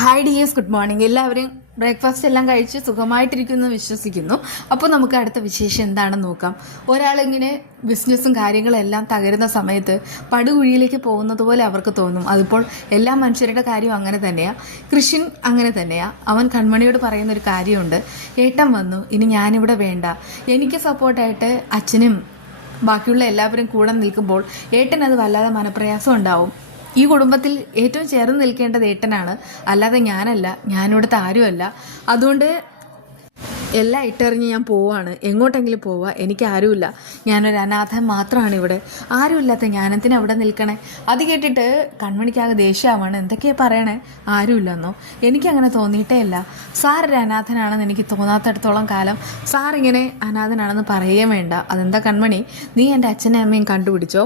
Hi dears, good morning. എല്ലാവരും breakfast എല്ലാം കഴിച്ച് സുഖമായിട്ടിരിക്കുന്നു വിശ്വസിക്കുന്നു. അപ്പോൾ നമുക്ക് അടുത്ത വിശേഷം എന്താണെന്ന് നോക്കാം. ഒരാളിങ്ങനെ ബിസിനസ്സും കാര്യങ്ങളെല്ലാം തകരുന്ന സമയത്ത് പടുകുഴിയിലേക്ക് പോകുന്നത് പോലെ അവർക്ക് തോന്നും. അതിപ്പോൾ എല്ലാ മനുഷ്യരുടെ കാര്യവും അങ്ങനെ തന്നെയാണ്. കൃഷ്ണൻ അങ്ങനെ തന്നെയാണ്. അവൻ കൺമണിയോട് പറയുന്നൊരു കാര്യമുണ്ട്, ഏട്ടൻ വന്നു, ഇനി ഞാനിവിടെ വേണ്ട. എനിക്ക് സപ്പോർട്ടായിട്ട് അച്ഛനും ബാക്കിയുള്ള എല്ലാവരും കൂടെ നിൽക്കുമ്പോൾ ഏട്ടൻ അത് വല്ലാതെ മനപ്രയാസം ഉണ്ടാവും. ഈ കുടുംബത്തിൽ ഏറ്റവും ചേർന്ന് നിൽക്കേണ്ടത് ഏട്ടനാണ്, അല്ലാതെ ഞാനല്ല. ഞാനിവിടുത്തെ ആരുമല്ല. അതുകൊണ്ട് എല്ലാം ഇട്ടെറിഞ്ഞ് ഞാൻ പോവാണ്, എങ്ങോട്ടെങ്കിലും പോവുക. എനിക്ക് ആരുമില്ല, ഞാനൊരു അനാഥൻ മാത്രമാണ് ഇവിടെ. ആരുമില്ലാത്ത ഞാനെന്തിനാ അവിടെ നിൽക്കണേ? അത് കേട്ടിട്ട് കൺമണിക്കാകെ ദേഷ്യമാണ്. എന്തൊക്കെയാണ് പറയണേ? ആരുമില്ലെന്നോ? എനിക്കങ്ങനെ തോന്നിയിട്ടേ ഇല്ല. സാർ ഒരു അനാഥനാണെന്ന് എനിക്ക് തോന്നാത്തടത്തോളം കാലം സാർ ഇങ്ങനെ അനാഥനാണെന്ന് പറയുകയും വേണ്ട. അതെന്താ കൺമണി, നീ എൻ്റെ അച്ഛനെയും അമ്മയും കണ്ടുപിടിച്ചോ?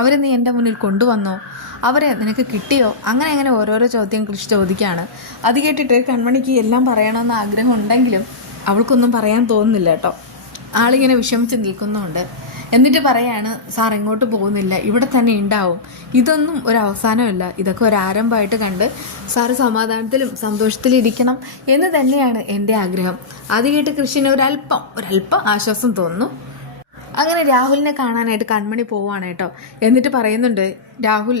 അവരെ നീ എൻ്റെ മുന്നിൽ കൊണ്ടുവന്നോ? അവരെ നിനക്ക് കിട്ടിയോ? അങ്ങനെ ഓരോരോ ചോദ്യം കൃഷി ചോദിക്കുകയാണ്. അത് കേട്ടിട്ട് കൺമണിക്ക് എല്ലാം പറയണമെന്ന് ആഗ്രഹം ഉണ്ടെങ്കിലും അവൾക്കൊന്നും പറയാൻ തോന്നുന്നില്ല കേട്ടോ. ആളിങ്ങനെ വിഷമിച്ച് നിൽക്കുന്നുണ്ട്. എന്നിട്ട് പറയാണ്, സാർ എങ്ങോട്ട് പോകുന്നില്ല, ഇവിടെ തന്നെ ഉണ്ടാവും. ഇതൊന്നും ഒരു അവസാനമല്ല, ഇതൊക്കെ ഒരു ആരംഭമായിട്ട് കണ്ട് സാറ് സമാധാനത്തിലും സന്തോഷത്തിലും ഇരിക്കണം എന്ന് തന്നെയാണ് എൻ്റെ ആഗ്രഹം. അത് കേട്ട് കൃഷിന് ഒരല്പം ആശ്വാസം തോന്നുന്നു. അങ്ങനെ രാഹുലിനെ കാണാനായിട്ട് കൺമണി പോവാണ് കേട്ടോ. എന്നിട്ട് പറയുന്നുണ്ട്, രാഹുൽ,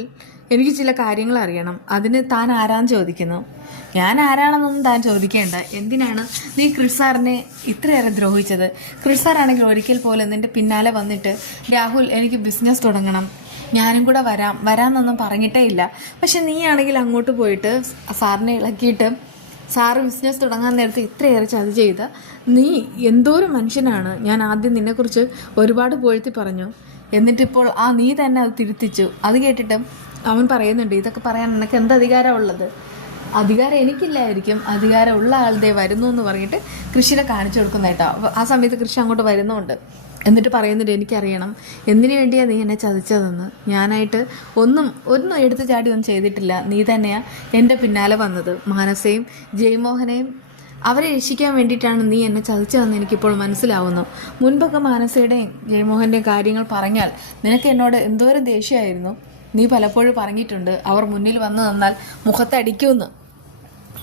എനിക്ക് ചില കാര്യങ്ങൾ അറിയണം. അതിന് താൻ ആരാന്ന് ചോദിക്കുന്നു. ഞാൻ ആരാണെന്നൊന്നും താൻ ചോദിക്കേണ്ട. എന്തിനാണ് നീ ക്രിസ് സാറിനെ ഇത്രയേറെ ദ്രോഹിച്ചത്? ക്രിസ് സാറാണെങ്കിൽ ഒരിക്കൽ പോലെ നിൻ്റെ പിന്നാലെ വന്നിട്ട്, രാഹുൽ എനിക്ക് ബിസിനസ് തുടങ്ങണം, ഞാനും കൂടെ വരാമെന്നൊന്നും പറഞ്ഞിട്ടേ ഇല്ല. പക്ഷെ നീ ആണെങ്കിൽ അങ്ങോട്ട് പോയിട്ട് സാറിനെ ഇളക്കിയിട്ട് സാറ് ബിസിനസ് തുടങ്ങാൻ നേരത്തെ ഇത്രയേറെ ചതി ചെയ്ത നീ എന്തോരം മനുഷ്യനാണ്. ഞാൻ ആദ്യം നിന്നെക്കുറിച്ച് ഒരുപാട് പുകഴ്ത്തി പറഞ്ഞു, എന്നിട്ടിപ്പോൾ നീ തന്നെ അത് തിരുത്തിച്ചു. അത് കേട്ടിട്ട് അവൻ പറയുന്നുണ്ട്, ഇതൊക്കെ പറയാൻ നിനക്ക് എന്ത് അധികാരമുള്ളത്? അധികാരം എനിക്കില്ലായിരിക്കും, അധികാരമുള്ള ആളുടെ വരുന്നു എന്ന് പറഞ്ഞിട്ട് കൃഷിനെ കാണിച്ചു കൊടുക്കുന്ന കേട്ടോ. ആ സമയത്ത് കൃഷി അങ്ങോട്ട് വരുന്നുണ്ട്. എന്നിട്ട് പറയുന്നുണ്ട്, എനിക്കറിയണം എന്തിനു വേണ്ടിയാണ് നീ എന്നെ ചതിച്ചതെന്ന്. ഞാനായിട്ട് ഒന്നും എടുത്തു ചാടി ഒന്നും ചെയ്തിട്ടില്ല. നീ തന്നെയാണ് എൻ്റെ പിന്നാലെ വന്നത്. മാനസയും ജയ്മോഹനെയും അവരെ രക്ഷിക്കാൻ വേണ്ടിയിട്ടാണ് നീ എന്നെ ചതിച്ചതെന്ന് എനിക്കിപ്പോൾ മനസ്സിലാവുന്നു. മുൻപൊക്കെ മാനസയുടെയും ജയ്മോഹൻ്റെയും കാര്യങ്ങൾ പറഞ്ഞാൽ നിനക്ക് എന്നോട് എന്തോരം ദേഷ്യമായിരുന്നു. നീ പലപ്പോഴും പറഞ്ഞിട്ടുണ്ട്, അവർ മുന്നിൽ വന്നു നിന്നാൽ മുഖത്തടിക്കുമെന്ന്.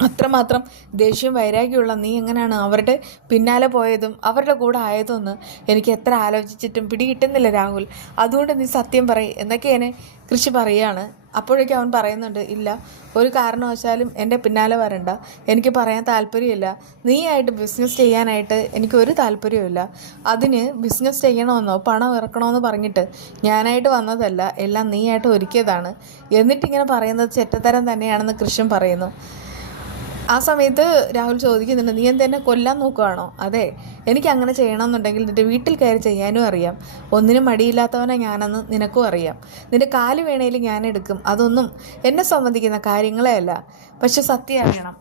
അത്രമാത്രം ദേഷ്യം വൈരാഗ്യമുള്ള നീ എങ്ങനെയാണ് അവരുടെ പിന്നാലെ പോയതും അവരുടെ കൂടെ ആയതെന്ന് എനിക്ക് എത്ര ആലോചിച്ചിട്ടും പിടികിട്ടുന്നില്ല രാഹുൽ. അതുകൊണ്ട് നീ സത്യം പറയും എന്നൊക്കെയാണ് കൃഷി പറയുകയാണ്. അപ്പോഴേക്കും അവൻ പറയുന്നുണ്ട്, ഇല്ല, ഒരു കാരണവശാലും എൻ്റെ പിന്നാലെ വരണ്ട, എനിക്ക് പറയാൻ താല്പര്യമില്ല. നീയായിട്ട് ബിസിനസ് ചെയ്യാനായിട്ട് എനിക്കൊരു താല്പര്യമില്ല. അതിന് ബിസിനസ് ചെയ്യണമെന്നോ പണം ഇറക്കണമെന്ന് പറഞ്ഞിട്ട് ഞാനായിട്ട് വന്നതല്ല, എല്ലാം നീയായിട്ട് ഒരുക്കിയതാണ്. എന്നിട്ടിങ്ങനെ പറയുന്നത് ചെറ്റത്തരം തന്നെയാണെന്ന് കൃഷ്ണൻ പറയുന്നു. ആ സമയത്ത് രാഹുൽ ചോദിക്കുന്നുണ്ട്, നീ എന്തെന്നെ കൊല്ലാൻ നോക്കുകയാണോ? അതെ, എനിക്ക് അങ്ങനെ ചെയ്യണമെന്നുണ്ടെങ്കിൽ നിൻ്റെ വീട്ടിൽ കയറി ചെയ്യാനും അറിയാം. ഒന്നിനും മടിയില്ലാത്തവനെ ഞാനെന്ന് നിനക്കും അറിയാം. നിൻ്റെ കാല് വേണേലും ഞാൻ എടുക്കും. അതൊന്നും എന്നെ സംബന്ധിക്കുന്ന കാര്യങ്ങളേ അല്ല. പക്ഷെ സത്യം അറിയണം.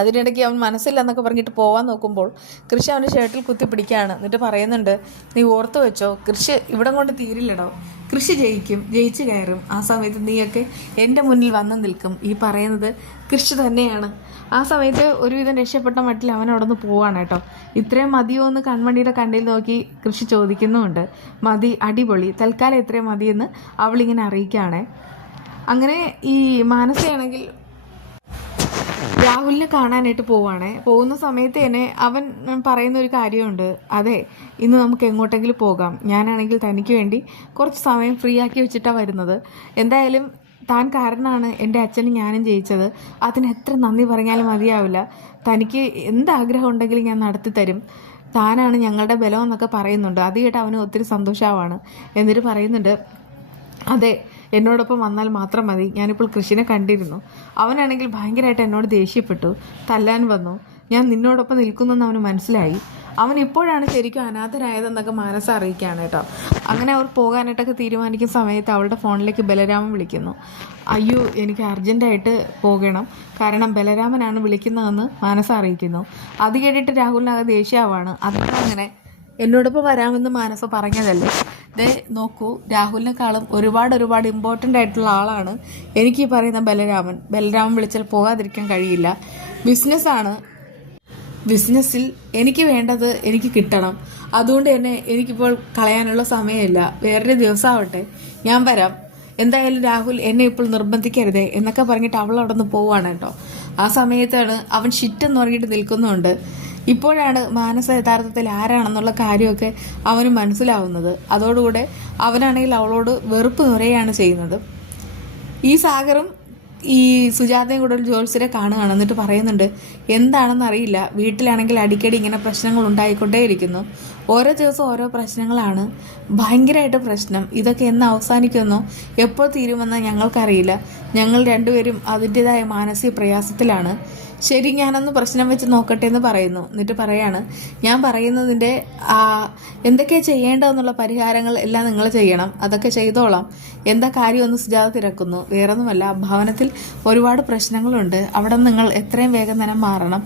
അതിനിടയ്ക്ക് അവൻ മനസ്സില്ലെന്നൊക്കെ പറഞ്ഞിട്ട് പോകാൻ നോക്കുമ്പോൾ കൃഷി അവൻ്റെ ഷർട്ടിൽ കുത്തി പിടിക്കുകയാണ്. എന്നിട്ട് പറയുന്നുണ്ട്, നീ ഓർത്ത് വെച്ചോ, കൃഷി ഇവിടം കൊണ്ട് തീരില്ലടോ. കൃഷി ജയിക്കും, ജയിച്ചു കയറും. ആ സമയത്ത് നീയൊക്കെ എൻ്റെ മുന്നിൽ വന്ന് നിൽക്കും. ഈ പറയുന്നത് കൃഷി തന്നെയാണ്. ആ സമയത്ത് ഒരുവിധം രക്ഷപ്പെട്ട മട്ടിൽ അവൻ അവിടെ നിന്ന് പോവാണ് കേട്ടോ. ഇത്രയും മതിയോ എന്ന് കൺമണിയുടെ കണ്ണിൽ നോക്കി കൃഷി ചോദിക്കുന്നുമുണ്ട്. മതി, അടിപൊളി, തൽക്കാലം ഇത്രയും മതിയെന്ന് അവളിങ്ങനെ അറിയിക്കുകയാണ്. അങ്ങനെ ഈ മാനസയാണെങ്കിൽ രാഹുലിനെ കാണാനായിട്ട് പോകുന്ന സമയത്ത് തന്നെ അവൻ പറയുന്ന ഒരു കാര്യമുണ്ട്. അതെ, ഇന്ന് നമുക്ക് എങ്ങോട്ടെങ്കിലും പോകാം. ഞാനാണെങ്കിൽ തനിക്ക് വേണ്ടി കുറച്ച് സമയം ഫ്രീ ആക്കി വെച്ചിട്ടാണ് വരുന്നത്. എന്തായാലും താൻ കാരണമാണ് എൻ്റെ അച്ഛനും ഞാനും ജയിച്ചത്. അതിന് എത്ര നന്ദി പറഞ്ഞാലും മതിയാവില്ല. തനിക്ക് എന്താഗ്രഹം ഉണ്ടെങ്കിലും ഞാൻ നടത്തി തരും. താനാണ് ഞങ്ങളുടെ ബലം എന്നൊക്കെ പറയുന്നുണ്ട്. അത് കേട്ട് അവന് ഒത്തിരി സന്തോഷമാണ്. എന്നിട്ട് പറയുന്നുണ്ട്, അതെ, എന്നോടൊപ്പം വന്നാൽ മാത്രം മതി. ഞാനിപ്പോൾ കൃഷിനെ കണ്ടിരുന്നു. അവനാണെങ്കിൽ ഭയങ്കരമായിട്ട് എന്നോട് ദേഷ്യപ്പെട്ടു, തല്ലാൻ വന്നു. ഞാൻ നിന്നോടൊപ്പം നിൽക്കുന്നെന്ന് അവന് മനസ്സിലായി. അവൻ ഇപ്പോഴാണ് ശരിക്കും അനാഥനായതെന്നൊക്കെ മാനസ അറിയിക്കുകയാണ് കേട്ടോ. അങ്ങനെ അവർ പോകാനായിട്ടൊക്കെ തീരുമാനിക്കുന്ന സമയത്ത് അവളുടെ ഫോണിലേക്ക് ബലരാമൻ വിളിക്കുന്നു. അയ്യോ, എനിക്ക് അർജൻറ്റായിട്ട് പോകണം, കാരണം ബലരാമനാണ് വിളിക്കുന്നതെന്ന് മാനസ അറിയിക്കുന്നു. അത് കേട്ടിട്ട് രാഹുലിനകത്ത് ദേഷ്യമാവാണ്. അതിപ്പോൾ അങ്ങനെ എന്നോടൊപ്പം വരാമെന്ന് മാനസ പറഞ്ഞതല്ലേ. ദേ നോക്കൂ, രാഹുലിനെക്കാളും ഒരുപാട് ഇമ്പോർട്ടൻ്റ് ആയിട്ടുള്ള ആളാണ് എനിക്ക് ഈ പറയുന്ന ബലരാമൻ വിളിച്ചാൽ പോകാതിരിക്കാൻ കഴിയില്ല. ബിസിനസ്സാണ്. ബിസിനസ്സിൽ എനിക്ക് വേണ്ടത് എനിക്ക് കിട്ടണം. അതുകൊണ്ട് തന്നെ എനിക്കിപ്പോൾ കളയാനുള്ള സമയമില്ല. വേറൊരു ദിവസമാവട്ടെ, ഞാൻ വരാം എന്തായാലും രാഹുൽ എന്നെ ഇപ്പോൾ നിർബന്ധിക്കരുതേ എന്നൊക്കെ പറഞ്ഞിട്ട് അവൾ അവിടെ നിന്ന് പോവാണ് കേട്ടോ. ആ സമയത്താണ് അവൻ ഷിറ്റെന്ന് പറഞ്ഞിട്ട് നിൽക്കുന്നുണ്ട്. ഇപ്പോഴാണ് മാനസ യഥാർത്ഥത്തിൽ ആരാണെന്നുള്ള കാര്യമൊക്കെ അവന് മനസ്സിലാവുന്നത്. അതോടുകൂടെ അവനാണെങ്കിൽ അവളോട് വെറുപ്പ് നിറയാണ് ചെയ്യുന്നത്. ഈ സാഗറും ഈ സുജാതയും കൂടെ ഒരു ജോത്സ്യരെ കാണുകയാണ്. എന്നിട്ട് പറയുന്നുണ്ട്, എന്താണെന്ന് അറിയില്ല, വീട്ടിലാണെങ്കിൽ അടിക്കടി ഇങ്ങനെ പ്രശ്നങ്ങൾ ഉണ്ടായിക്കൊണ്ടേയിരിക്കുന്നു. ഓരോ ദിവസം ഓരോ പ്രശ്നങ്ങളാണ്, ഭയങ്കരമായിട്ട് പ്രശ്നം. ഇതൊക്കെ എന്ന് അവസാനിക്കുമെന്നോ എപ്പോൾ തീരുമെന്നോ ഞങ്ങൾക്കറിയില്ല. ഞങ്ങൾ രണ്ടുപേരും അതിൻ്റെതായ മാനസിക പ്രയാസത്തിലാണ്. ശരി, ഞാനൊന്ന് പ്രശ്നം വെച്ച് നോക്കട്ടെ എന്ന് പറയുന്നു. എന്നിട്ട് പറയാണ്, ഞാൻ പറയുന്നതിൻ്റെ എന്തൊക്കെയാണ് ചെയ്യേണ്ടതെന്നുള്ള പരിഹാരങ്ങൾ എല്ലാം നിങ്ങൾ ചെയ്യണം, അതൊക്കെ ചെയ്തോളാം. എന്താ കാര്യമൊന്ന് സുജാത തിരക്കുന്നു. വേറൊന്നുമല്ല, ഭവനത്തിൽ ഒരുപാട് പ്രശ്നങ്ങളുണ്ട്. അവിടെ നിങ്ങൾ എത്രയും വേഗം തന്നെ മാറണം.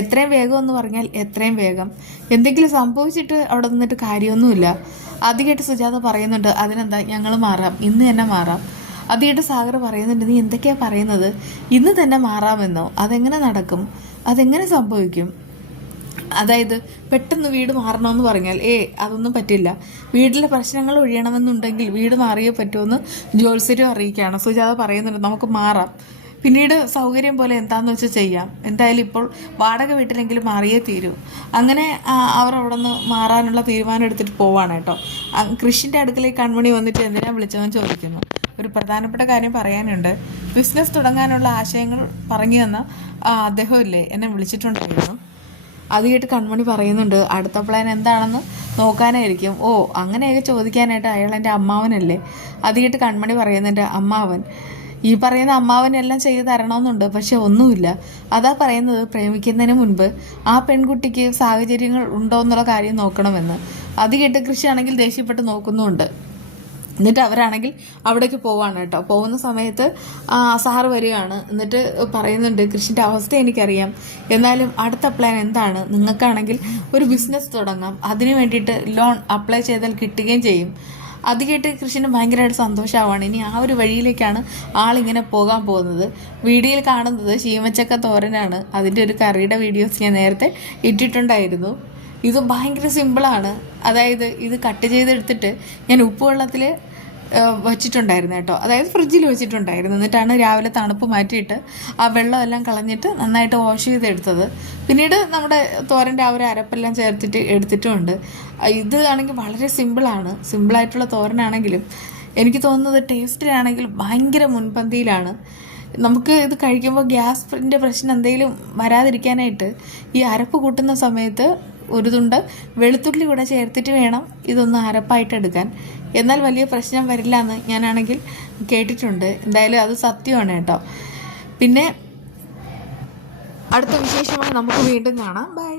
എത്രയും വേഗം എന്ന് പറഞ്ഞാൽ എത്രയും വേഗം. എന്തെങ്കിലും സംഭവിച്ചിട്ട് അവിടെ നിന്നിട്ട് കാര്യമൊന്നുമില്ല. അത് കേട്ട് സുജാത പറയുന്നുണ്ട്, അതിനെന്താ, ഞങ്ങൾ മാറാം, ഇന്ന് തന്നെ മാറാം. അതിയായിട്ട് സാഗർ പറയുന്നുണ്ട്, നീ എന്തൊക്കെയാ പറയുന്നത്? ഇന്ന് തന്നെ മാറാമെന്നോ? അതെങ്ങനെ നടക്കും? അതെങ്ങനെ സംഭവിക്കും? അതായത് പെട്ടെന്ന് വീട് മാറണമെന്ന് പറഞ്ഞാൽ അതൊന്നും പറ്റില്ല. വീട്ടിലെ പ്രശ്നങ്ങൾ ഒഴിയണമെന്നുണ്ടെങ്കിൽ വീട് മാറിയേ പറ്റുമെന്ന് ജോത്സ്യരും അറിയിക്കുകയാണ്. സുജാത പറയുന്നുണ്ട്, നമുക്ക് മാറാം, പിന്നീട് സൗകര്യം പോലെ എന്താണെന്ന് വെച്ചാൽ ചെയ്യാം. എന്തായാലും ഇപ്പോൾ വാടക വീട്ടിലെങ്കിലും മാറിയേ തീരൂ. അങ്ങനെ അവർ അവിടെ നിന്ന് മാറാനുള്ള തീരുമാനം എടുത്തിട്ട് പോവാണ് കേട്ടോ. കൃഷിൻ്റെ അടുക്കലേക്ക് കൺമണി വന്നിട്ട് എന്തിനാ വിളിച്ചതെന്ന് ചോദിക്കുന്നു. ഒരു പ്രധാനപ്പെട്ട കാര്യം പറയാനുണ്ട്. ബിസിനസ് തുടങ്ങാനുള്ള ആശയങ്ങൾ പറഞ്ഞു തന്ന അദ്ദേഹം ഇല്ലേ, എന്നെ വിളിച്ചിട്ടുണ്ടായിരുന്നു. അത് കേട്ട് കൺമണി പറയുന്നുണ്ട്, അടുത്ത പ്ലാൻ എന്താണെന്ന് നോക്കാനായിരിക്കും. അങ്ങനെയൊക്കെ ചോദിക്കാനായിട്ട് അയാൾ എൻ്റെ അമ്മാവനല്ലേ. അത് കേട്ട് കൺമണി പറയുന്നുണ്ട്, അമ്മാവൻ, ഈ പറയുന്ന അമ്മാവനെല്ലാം ചെയ്ത് തരണമെന്നുണ്ട്, പക്ഷെ ഒന്നുമില്ല. അതാ പറയുന്നത്, പ്രേമിക്കുന്നതിന് മുൻപ് ആ പെൺകുട്ടിക്ക് സാഹചര്യങ്ങൾ ഉണ്ടോ എന്നുള്ള കാര്യം നോക്കണമെന്ന്. അത് കേട്ട് കൃഷിയാണെങ്കിൽ ദേഷ്യപ്പെട്ട് നോക്കുന്നുമുണ്ട്. എന്നിട്ട് അവരാണെങ്കിൽ അവിടേക്ക് പോവാണ് കേട്ടോ. പോകുന്ന സമയത്ത് സാറ് വരികയാണ്. എന്നിട്ട് പറയുന്നുണ്ട്, കൃഷിൻ്റെ അവസ്ഥ എനിക്കറിയാം, എന്നാലും അടുത്ത പ്ലാൻ എന്താണ്? നിങ്ങൾക്കാണെങ്കിൽ ഒരു ബിസിനസ് തുടങ്ങാം, അതിന് വേണ്ടിയിട്ട് ലോൺ അപ്ലൈ ചെയ്താൽ കിട്ടുകയും ചെയ്യും. അത് കേട്ട് കൃഷിന് ഭയങ്കരമായിട്ട് സന്തോഷമാവാണ്. ഇനി ആ ഒരു വഴിയിലേക്കാണ് ആളിങ്ങനെ പോകാൻ പോകുന്നത്. വീഡിയോയിൽ കാണുന്നത് ശീമച്ചക്ക തോരനാണ്. അതിൻ്റെ ഒരു കറിയുടെ വീഡിയോസ് ഞാൻ നേരത്തെ ഇട്ടിട്ടുണ്ടായിരുന്നു. ഇത് ഭയങ്കര സിമ്പിളാണ്. അതായത് ഇത് കട്ട് ചെയ്തെടുത്തിട്ട് ഞാൻ ഉപ്പുവെള്ളത്തിൽ വച്ചിട്ടുണ്ടായിരുന്നു കേട്ടോ. അതായത് ഫ്രിഡ്ജിൽ വെച്ചിട്ടുണ്ടായിരുന്നു. എന്നിട്ടാണ് രാവിലെ തണുപ്പ് മാറ്റിയിട്ട് ആ വെള്ളമെല്ലാം കളഞ്ഞിട്ട് നന്നായിട്ട് വാഷ് ചെയ്തെടുത്തത്. പിന്നീട് നമ്മുടെ തോരൻ്റെ ആ ഒരു അരപ്പെല്ലാം ചേർത്തിട്ട് എടുത്തിട്ടുമുണ്ട്. ഇത് ആണെങ്കിൽ വളരെ സിമ്പിളാണ്. സിമ്പിളായിട്ടുള്ള തോരനാണെങ്കിലും എനിക്ക് തോന്നുന്നത് ടേസ്റ്റിലാണെങ്കിൽ ഭയങ്കര മുൻപന്തിയിലാണ്. നമുക്ക് ഇത് കഴിക്കുമ്പോൾ ഗ്യാസിൻ്റെ പ്രശ്നം എന്തെങ്കിലും വരാതിരിക്കാനായിട്ട് ഈ അരപ്പ് കൂട്ടുന്ന സമയത്ത് ഒരു തുണ്ട് വെളുത്തുള്ളി കൂടെ ചേർത്തിട്ട് വേണം ഇതൊന്ന് അരപ്പായിട്ടെടുക്കാൻ. എന്നാൽ വലിയ പ്രശ്നം വരില്ല എന്ന് ഞാനാണെങ്കിൽ കേട്ടിട്ടുണ്ട്. എന്തായാലും അത് സത്യമാണ് കേട്ടോ. പിന്നെ അടുത്ത വിശേഷമായി നമുക്ക് വീണ്ടും കാണാം. ബൈ.